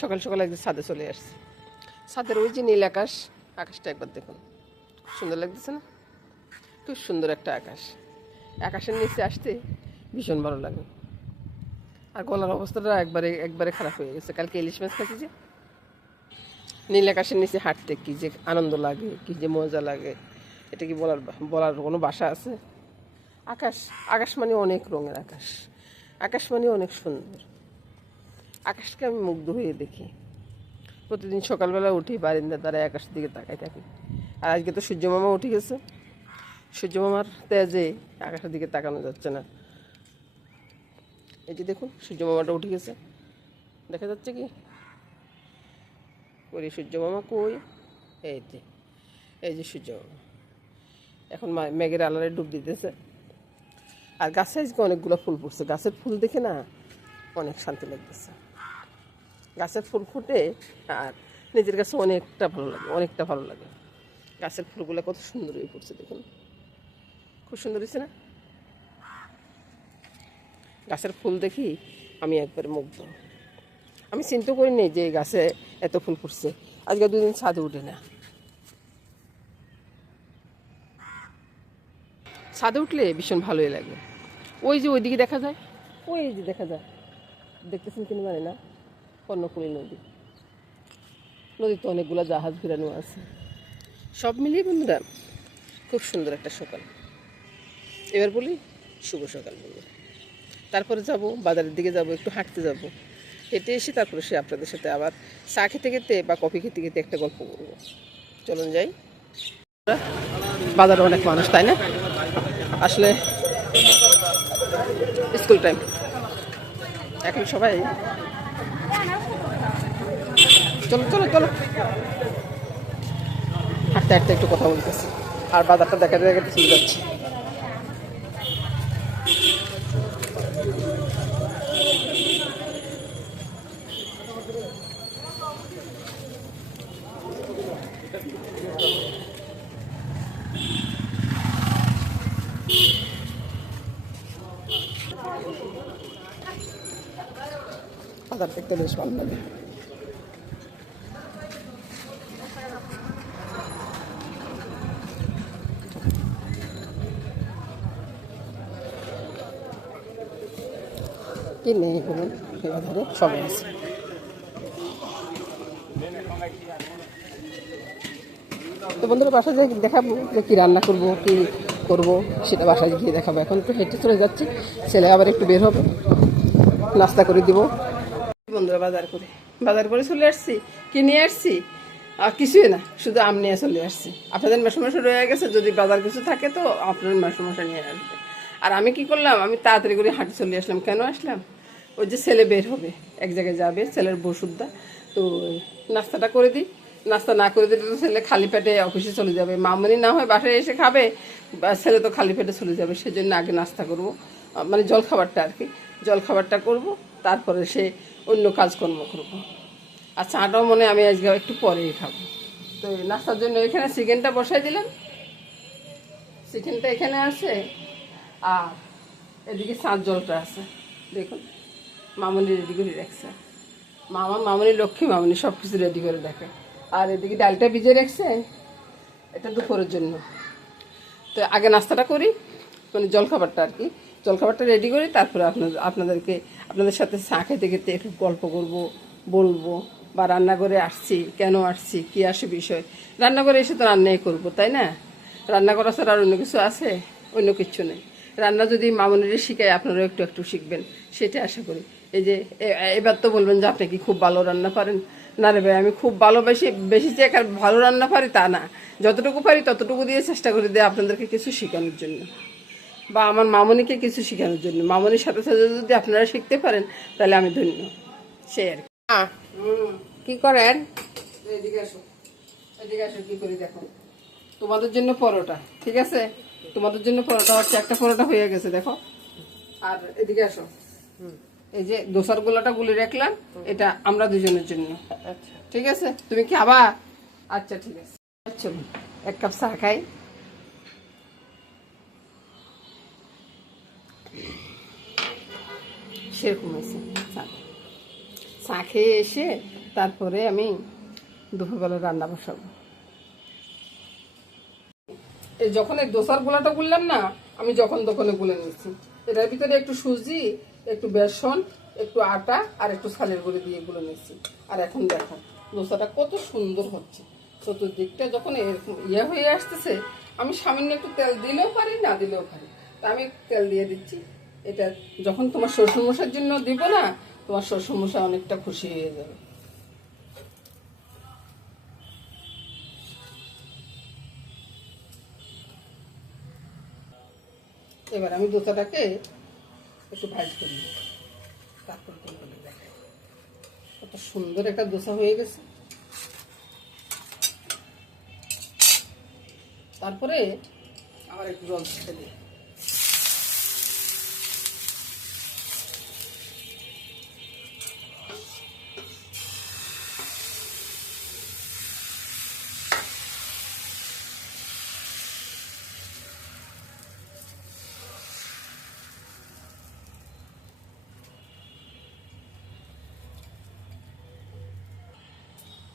সকাল সকাল একদিন ছাদে চলে আসছে। ছাদের ওই যে নীল আকাশ, আকাশটা একবার দেখুন, খুব সুন্দর লাগতেছে না? খুব সুন্দর একটা আকাশ। আকাশের নিচে আসতে ভীষণ ভালো লাগে। আর গলার অবস্থাটা একবারে একবারে খারাপ হয়ে গেছে। কালকে ইলিশ মাছ খাচ্ছি যে, নীল আকাশের নিচে হাঁটতে কি যে আনন্দ লাগে, কি যে মজা লাগে, এটা কি বলার বলার কোনো ভাষা আছে? আকাশ, আকাশ মানে অনেক রঙের আকাশ, আকাশ মানে অনেক সুন্দর। আকাশকে আমি মুগ্ধ হয়ে দেখি। প্রতিদিন সকালবেলা উঠি, বারিন্দার দ্বারা আকাশের দিকে তাকাই থাকি। আর আজকে তো সূর্যমামা উঠে গেছে। সূর্যমামার তেজে আকাশের দিকে তাকানো যাচ্ছে না। এই যে দেখুন, সূর্যমামাটা উঠে গেছে, দেখা যাচ্ছে কি? ওই সূর্যমামা কই? এই যে, এই যে সূর্যমামা এখন মেঘের আলারে ডুব দিতেছে। আর গাছে আজকে অনেকগুলো ফুল ফুটছে। গাছের ফুল দেখে না অনেক শান্তি লাগতেছে। গাছের ফুল ফুটে আর নিজের কাছে অনেকটা ভালো লাগে, অনেকটা ভালো লাগে। গাছের ফুলগুলো কত সুন্দর হয়ে ফুটছে দেখুন, খুব সুন্দর হয়েছে না? গাছের ফুল দেখি আমি একবারে মুগ্ধ। আমি চিন্তা করিনি যে গাছে এত ফুল ফুটছে। আজকে দুদিন ছাদে উঠে না। ছাদে উঠলে ভীষণ ভালোই লাগে। ওই যে ওইদিকে দেখা যায়, ওই যে দেখা যায়, দেখতেছেন কিনা জানি না, কর্ণফুলী নদী। নদীতে অনেকগুলো জাহাজ ঘুরানো আছে। সব মিলিয়ে বন্ধুরা খুব সুন্দর একটা সকাল। এবার বলি শুভ সকাল বলবো। তারপরে যাব বাজারের দিকে, যাব একটু হাঁটতে যাব। হেঁটে এসে তারপরে সে আপনাদের সাথে আবার চা খেতে খেতে বা কফি খেতে খেতে একটা গল্প করবো। চলুন যাই। বাজারে অনেক মানুষ, তাই না? আসলে স্কুল টাইম, এখন সবাই চলো চলো চলো হাঁটতে হাঁটতে একটু কথা বলতেছি আর বাজারটা দেখাতে দেখাতে চলে যাচ্ছে। বাজার দেখতে বেশ ভালো লাগে। কি নেই বলুন, বাজারে সবাই আছে। তো বন্ধুরা বাসায় যে দেখাবো যে কী রান্না করবো, কী করবো সেটা বাসায় গিয়ে দেখাবো। এখন তো হেঁটে চলে যাচ্ছি, ছেলে আবার একটু বের হবে, নাস্তা করে দিব। বন্ধুরা বাজার করে চলে আসছি। কি নিয়ে আসছি? আর কিছুই না, শুধু আম নিয়ে চলে আসছি। আপনাদের মেসমশা রয়ে গেছে, যদি বাজার কিছু থাকে তো আপনাদের মেসমশা নিয়ে আসবে। আর আমি কি করলাম, আমি তাড়াতাড়ি করে হাঁটে চলে আসলাম। কেন আসলাম? ওই যে ছেলে বের হবে, এক জায়গায় যাবে, ছেলের বসুদ্ধা, তো নাস্তাটা করে দিই। নাস্তা না করে দিলে তো ছেলে খালি পেটে অফিসে চলে যাবে। মামনি না হয় বাসায় এসে খাবে, বা ছেলে তো খালি পেটে চলে যাবে। সেজন্য আগে নাস্তা করব, মানে জলখাবারটা আর কি, জলখাবারটা করব, তারপরে সে অন্য কাজকর্ম করব। আর চাটাও মনে আমি আজকে একটু পরেই খাবো। তো নাস্তার জন্য এখানে চিকেনটা বসাই দিলাম, চিকেনটা এখানে আছে। আর এদিকে চাঁদ জলটা আছে, দেখুন মামনি রেডি করে রাখছে। মামনি লক্ষ্মী, মামনি সব কিছু রেডি করে রাখে। আর এদিকে ডালটা ভিজে রাখছে, এটা দুপুরের জন্য। তো আগে নাস্তাটা করি, মানে জলখাবারটা আর কি, জলখাবারটা রেডি করি, তারপরে আপনাদের সাথে চা খেতে খেতে একটু গল্প করব, বলবো, বা রান্নাঘরে আসছি, কেন আসছি, কী আসে বিষয়। রান্নাঘরে এসে তো রান্নাই করবো, তাই না? রান্না করা ছাড়া আর অন্য কিছু আছে? অন্য কিছু নেই। রান্না যদি মামনিরে শিখায়, আপনারাও একটু একটু শিখবেন, সেটা আশা করি। এই যে এবার তো বলবেন যে আপনি কি খুব ভালো রান্না পারেন? না রে ভাই, আমি খুব বেশি যে একা ভালো রান্না পারি তা না। যতটুকু পারি ততটুকু দিয়ে চেষ্টা করে দিয়ে আপনাদেরকে কিছু শেখানোর জন্য, বা আমার মামনিকে কিছু শেখানোর জন্য। মামনির সাথে সাথে যদি আপনারা শিখতে পারেন তাহলে আমি ধন্য, সে আর কি। কি করেন? এদিকে আসো, এদিকে আসো, কি করি দেখো। তোমাদের জন্য পরোটা, ঠিক আছে? তোমাদের জন্য পরোটা হচ্ছে, একটা পরোটা হয়ে গেছে দেখো। আর এদিকে আসো, এই যে দোসার গোলাটা গুলে রাখলাম, এটা আমরা দুজনের জন্য, ঠিক আছে? তুমি কি খাবা? আচ্ছা ঠিক আছে, চলো এক কাপ চা খাই। সেরকম হয়েছে চা, চা খেয়ে এসে তারপরে আমি দুপুরবেলা রান্না বসাবো। এই যখন এই দোসার গোলাটা গুললাম না, আমি যখন দোকানে গুলে নিচ্ছি, এটার ভিতরে একটু সুজি, একটু বেসন, একটু আটা আর একটু ছালের গুঁড়ি দিয়ে গুলে নিচ্ছি। আর এখন দেখো দোসাটা কত সুন্দর হচ্ছে। চতুর্দিকটা যখন এরকম হয়ে আসতেছে, আমি সামান্য একটু তেল দিলেও পারি, না দিলেও পারি, তা আমি তেল দিয়ে দিচ্ছি। এটা যখন তোমার শ্বশুরমশাইয়ের জন্য দিব না, তোমার শ্বশুরমশাই অনেকটা খুশি হয়ে যাবে। এবার আমি দোসাটাকে একটু ভাজ করে নেব, তারপর তোমাকে দেখাই কত সুন্দর একটা দোসা হয়ে গেছে। তারপরে আবার একটু জল ছেড়ে দিই।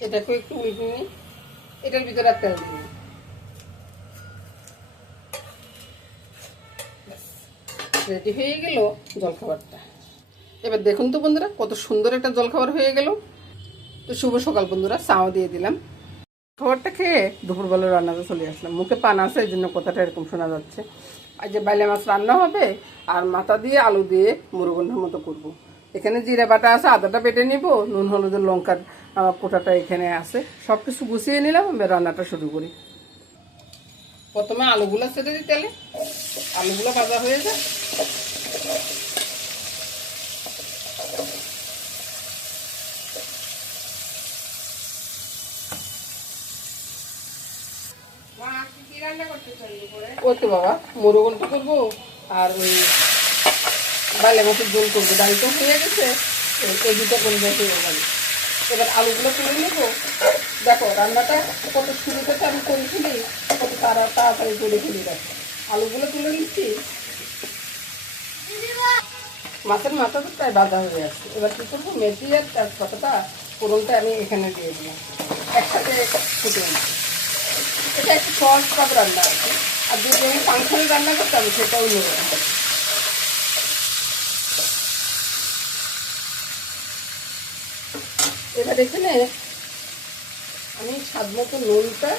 এটাকে একটু উল্টে নিই, এটার ভিতরে আর তেল দিই। রেডি হয়ে গেল জলখাবারটা। এবার দেখুন তো বন্ধুরা, কত সুন্দর একটা জলখাবার হয়ে গেল। তো শুভ সকাল বন্ধুরা, চাও দিয়ে দিলাম। খাবারটা খেয়ে দুপুরবেলা রান্নাতে চলে আসলাম। মুখে পান আছে, এই জন্য কথাটা এরকম শোনা যাচ্ছে। আর যে বাইলে মাছ রান্না হবে, আর মাথা দিয়ে আলু দিয়ে মুরগন্ধার মতো করব। এখানে জিরা বাটা আছে, আদাটা বেটে নিব, নুন হলুদের লঙ্কার কোটাটা এখানে আছে, সব কিছু গুছিয়ে নিলাম। এবার রান্নাটা শুরু করি। প্রথমে আলুগুলো ছেড়ে দিই তেলে, আলুগুলো ভাজা হয়ে যায়। ওই তো বাবা, মুরগন্টা করবো আর ওই বাইলে মাছের ঝোল করবো। ডালটা হয়ে গেছে, এই দুটো করলে হয়ে যাবে। এবার আলুগুলো তুলে নেবো। দেখো রান্নাটা কত শুরুতে আমি করে ফেলি, কত তাড়াতাড়ি করে ফেলি। দেখো আলুগুলো তুলে নিচ্ছি। মাছের মাথা তো প্রায় বাঁধা হয়ে আসছে। এবার কি করবো, মেথি আর তেজপাতাটা ফোড়নটা আমি এখানে দিয়ে দিলাম, একসাথে ফুটে নিচ্ছি। এটা একটু সহজ সব রান্না আছে। আর যদি আমি ফাংশনে রান্না করতাম সেটাও নেব। এবার এখানে আমি স্বাদ মতো নুনটা,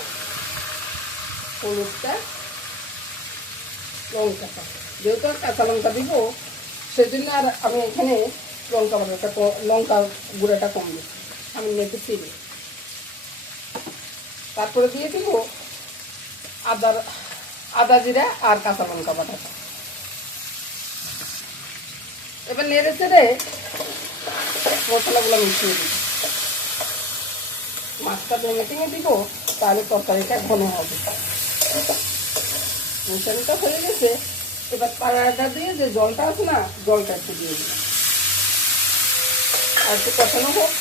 হলুদটা, লঙ্কাটা, যেহেতু আর কাঁচা লঙ্কা দিব সেজন্য আর আমি এখানে লঙ্কা গুঁড়াটা কম দিচ্ছি, আমি একটু চিনি। তারপরে দিয়ে দিব আদা জিরা আর কাঁচা লঙ্কা বাটাটা। এবার নেড়ে চেড়ে মশলাগুলো মিশিয়ে দিব। মাছটা ভেঙে টেঙে দিব, তাহলে তরকারিটা ঘন হবে। মিশানোটা হয়ে গেছে। এবার পাড়াটা দিয়ে যে জলটা আছে না, জলটা একটু দিয়ে দিলাম, আর একটু কষানো হোক।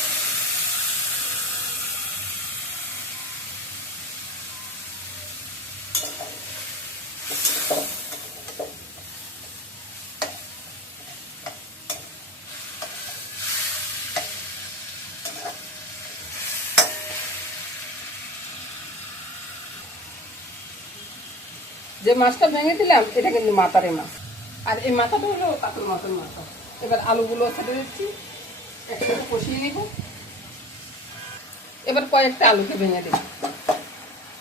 যে মাছটা ভেঙে দিলাম এটা কিন্তু মাথারে মাছ, আর এই মাথাটা হলো কাতল মাছের মাথা। এবার আলুগুলো ছেড়ে দিচ্ছি, একটু কষিয়ে নিব। এবার কয়েকটা আলুকে ভেঙে দেব,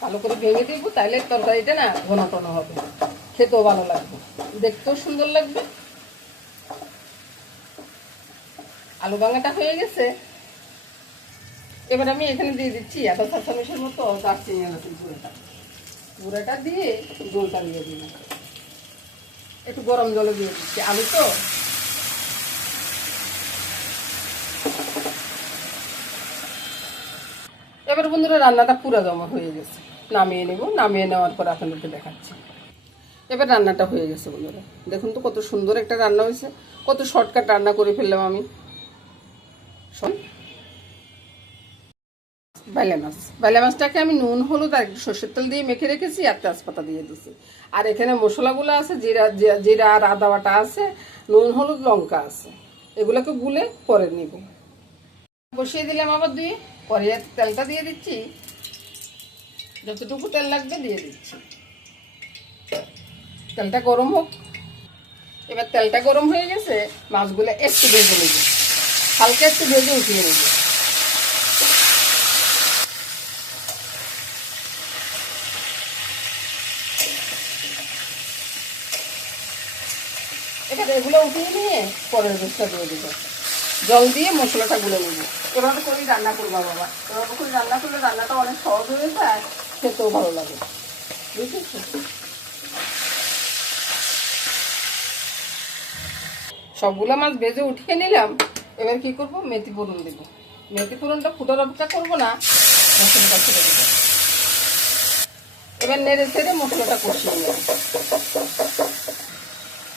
ভালো করে ভেঙে দিব, তাইলে তরকারিটা না ঘন টন হবে, খেতেও ভালো লাগবে, দেখতেও সুন্দর লাগবে। আলু ভাঙাটা হয়ে গেছে। এবার আমি এখানে দিয়ে দিচ্ছি আধা চা চামচের মতো দারচিনি এলাচের গুঁড়াটা দিয়ে জলটা দিয়ে দিলাম। একটু গরম জলে দিয়ে দিচ্ছি, আলু তো। এবার বন্ধুরা রান্নাটা পুরা জমা হয়ে গেছে, নামিয়ে নেব। নামিয়ে নেওয়ার পর আপনাদেরকে দেখাচ্ছি। এবার রান্নাটা হয়ে গেছে বন্ধুরা, দেখুন তো কত সুন্দর একটা রান্না হয়েছে। কত শর্টকাট রান্না করে ফেললাম আমি। বাইলে মাছটাকে আমি নুন হলুদ আর সর্ষের তেল দিয়ে মেখে রেখেছি, আর তেজপাতা দিয়ে দিচ্ছি। আর এখানে মশলাগুলো আছে, জিরা আর আদা বাটা আছে, নুন হলুদ লঙ্কা আছে, এগুলোকে গুলে পরে নিব। বসিয়ে দিলাম আবার দিয়ে, পরে তেলটা দিয়ে দিচ্ছি, যতটুকু তেল লাগবে দিয়ে দিচ্ছি। তেলটা গরম হোক। এবার তেলটা গরম হয়ে গেছে, মাছগুলো একটু ভেজে নেব, হালকা একটু ভেজে উঠিয়ে নেব। এবার এগুলো উঠিয়ে নিয়ে পরের রসটা দিয়ে দেবো, জল দিয়ে মশলাটা গুলে নেব। এভাবে করেই রান্না করবো বাবা, এভাবে করে রান্না করলে রান্নাটা অনেক সহজ হয়ে যায়, খেতেও ভালো লাগে, বুঝেছো? সবগুলো মাছ ভেজে উঠিয়ে নিলাম। এবার কি করব, মেথি ফোড়ন দেবো। মেথি ফোড়নটা ফুটার অপেক্ষা করবো না, মশলাটা ছেড়ে দেবো। এবার নেড়ে ছেড়ে মশলাটা কষিয়ে নেব।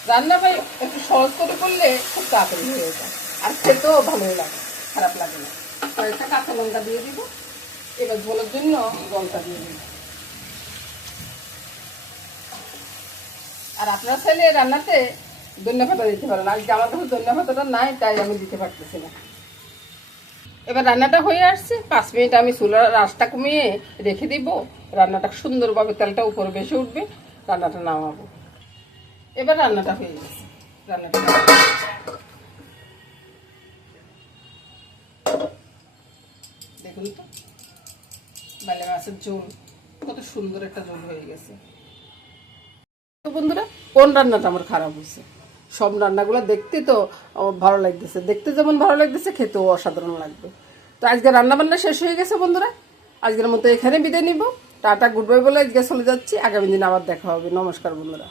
রান্না ভাই একটু সহজ করে করলে খুব তাড়াতাড়ি হয়ে যায়, আর খেতেও ভালোই লাগে, খারাপ লাগে না। কয়েকটা কাঁচা লঙ্কা দিয়ে দিব। এবার ঝোলের জন্য জলটা দিয়ে দিব। আর আপনার ছেলে রান্নাতে ধনিয়া পাতা দিতে পারেন, আজকে আমার কাছে ধনিয়া পাতাটা নাই, তাই আমি দিতে পারতেছি না। এবার রান্নাটা হয়ে আসছে, 5 মিনিট আমি চুলার আঁচটা কমিয়ে রেখে দিব। রান্নাটা সুন্দরভাবে তেলটা উপরে বেশি উঠবে, রান্নাটা নামাবো। এবার রান্নাটা হয়ে গেছে। রান্নাটা দেখুন তো, বেলে মাছের ঝোল কত সুন্দর একটা ঝোল হয়ে গেছে। তো বন্ধুরা, কোন রান্নাটা আমার খারাপ হয়েছে? সব রান্নাগুলো দেখতে তো ভালো লাগতেছে, দেখতে যেমন ভালো লাগতেছে, খেতেও অসাধারণ লাগবে। তো আজকে রান্নাবান্না শেষ হয়ে গেছে বন্ধুরা, আজকের মতো এখানে বিদায় নিব। টাটা, গুড বাই বলে আজকে চলে যাচ্ছি। আগামী দিন আবার দেখা হবে। নমস্কার বন্ধুরা।